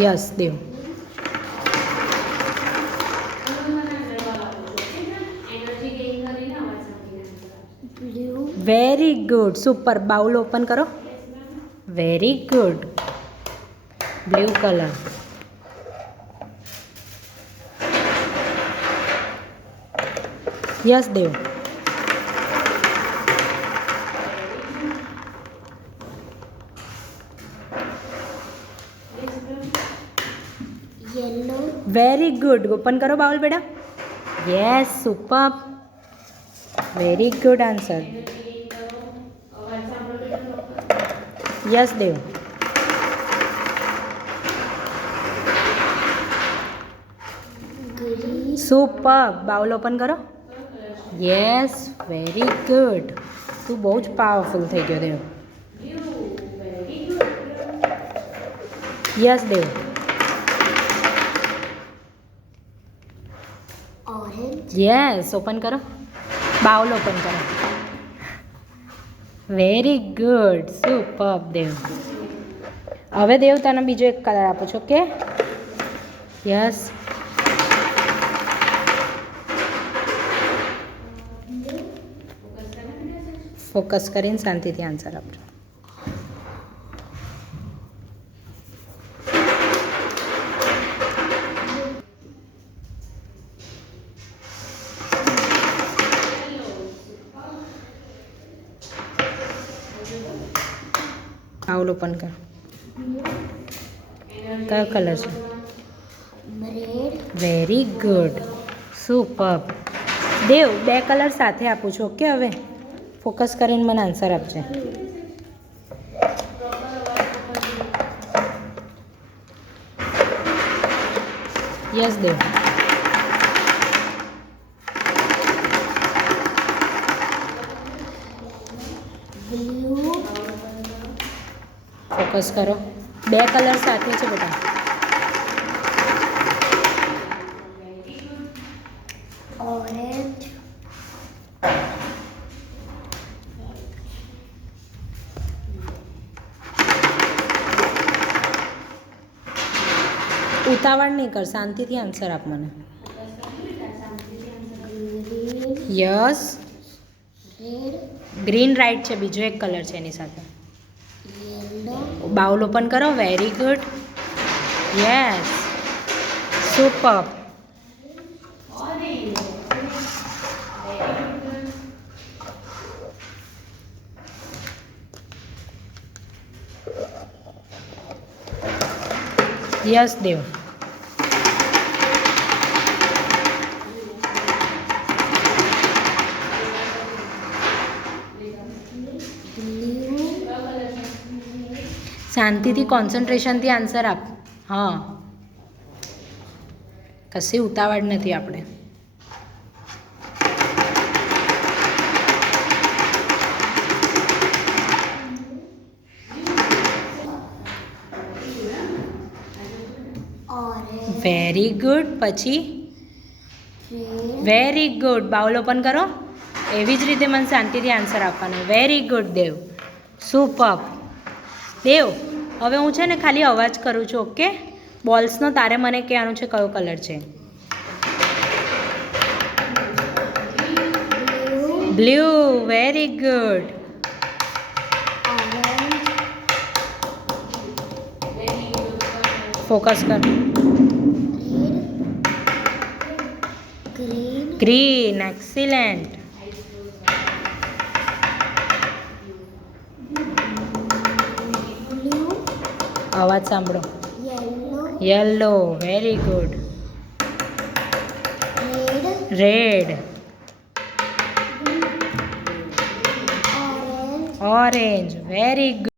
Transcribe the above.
યસ Dev. Very good, super. Bowl open કરો. Very good. Blue colour. Yes Dev. Yellow. Very good. Open કરો bowl બેટા. Yes, super. Very good answer. Yes Dev. Green. Super. Bowl open કરો. Yes, very good. તું બહુ જ powerful થઈ ગયો Dev. Yes Dev. Orange. Yes, open કરો. બાઉલ ઓપન કરો. Very good, super Dev. હવે દેવ તને બીજો એક કલર આપું છું, ઓકે? યસ. ફોકસ કરીને શાંતિથી આન્સર આપજો. બાઉલ ઓપન કર. કયો કલર છે? Red. Very good, super. Dev, બે કલર સાથે આપું છું, ઓકે? હવે ફોકસ કરીને મને આન્સર આપજે. યસ દેવ. ब्लू. ફોકસ કરો. બે કલર સાથે છે બેટા. ऑरेंज. ઉતાવળ નહીં કર, શાંતિથી આન્સર આપ મને. Green. Yes. Red. Green right છે, બીજો એક કલર છે એની સાથે. येलो. બાઉલ ઓપન કરો. Very good. Yes, super. Yes Dev. Blue. શાંતિથી કોન્સન્ટ્રેશનથી આન્સર આપ. હા, કશી ઉતાવળ નથી આપણે. ऑरेंज. Very good. પછી red. Very good. Bowl open કરો. એવી જ રીતે મને શાંતિથી આન્સર આપવાનો. Very good Dev, super. Dev, હવે હું છે ને ખાલી અવાજ કરું છું, ઓકે? બોલ્સનો તારે મને કહેવાનું છે કયો કલર છે. Blue. Blue. Very good. Orange. Focus કર. Red. Green. Green. Excellent. Blue. અવાજ સાંભળો. Yellow. Yellow. Very good. Red. Red. Orange. Orange. Very good.